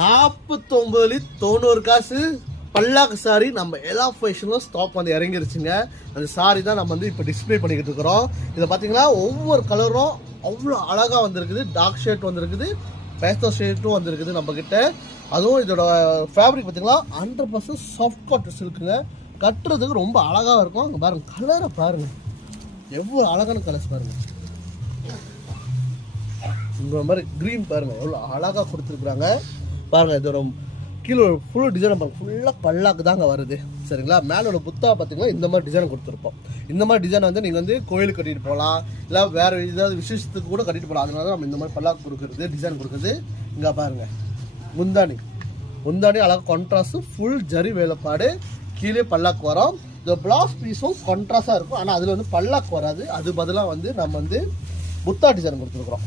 49 காசு பல்லாக்கு சாரி நம்ம எல்லா ஃபேஷனும் ஸ்டாக் வந்து இறங்கிருச்சுங்க. அந்த சாரி தான் நம்ம வந்து இப்போ டிஸ்பிளே பண்ணிக்கிட்டு இருக்கிறோம். இதை பார்த்தீங்கன்னா ஒவ்வொரு கலரும் அவ்வளோ அழகாக வந்திருக்குது. டார்க் ஷேட் வந்திருக்குது, பேஸ்டல் ஷேட்டும் வந்திருக்குது நம்மக்கிட்ட. அதுவும் இதோட ஃபேப்ரிக் பார்த்தீங்கன்னா 100% சாஃப்ட் காட்டன் இருக்குங்க. கட்டுறதுக்கு ரொம்ப அழகாக இருக்கும். அங்கே பாருங்கள், கலரை பாருங்கள், எவ்வளோ அழகான கலர்ஸ் பாருங்கள். இந்த மாதிரி க்ரீன் பாருங்கள் எவ்வளோ அழகாக கொடுத்துருக்குறாங்க பாருங்கள். இதோட கீழே ஃபுல் டிசைன் பாருங்கள், ஃபுல்லாக பல்லாக்கு தாங்க வருது சரிங்களா. மேலோட புத்தா பார்த்தீங்கன்னா இந்த மாதிரி டிசைன் கொடுத்துருப்போம். இந்த மாதிரி டிசைன் வந்து நீங்கள் வந்து கோயிலுக்கு கட்டிட்டு போகலாம், இல்லை வேறு ஏதாவது விசேஷத்துக்கு கூட கட்டிட்டு போகலாம். அதனால தான் நம்ம இந்த மாதிரி பல்லாக்கு கொடுக்குறது, டிசைன் கொடுக்குறது. இங்கே பாருங்கள், முந்தானி அழகாக கான்ட்ராஸ்ட்டு ஃபுல் ஜரி வேலைப்பாடு, கீழே பல்லாக்கு வரும். இந்த ப்ளவுஸ் பீஸும் கான்ட்ராஸ்டாக இருக்கும், ஆனால் அதில் வந்து பல்லாக்கு வராது. அது பதிலாக வந்து நம்ம வந்து புத்தா டிசைன் கொடுத்துருக்குறோம்.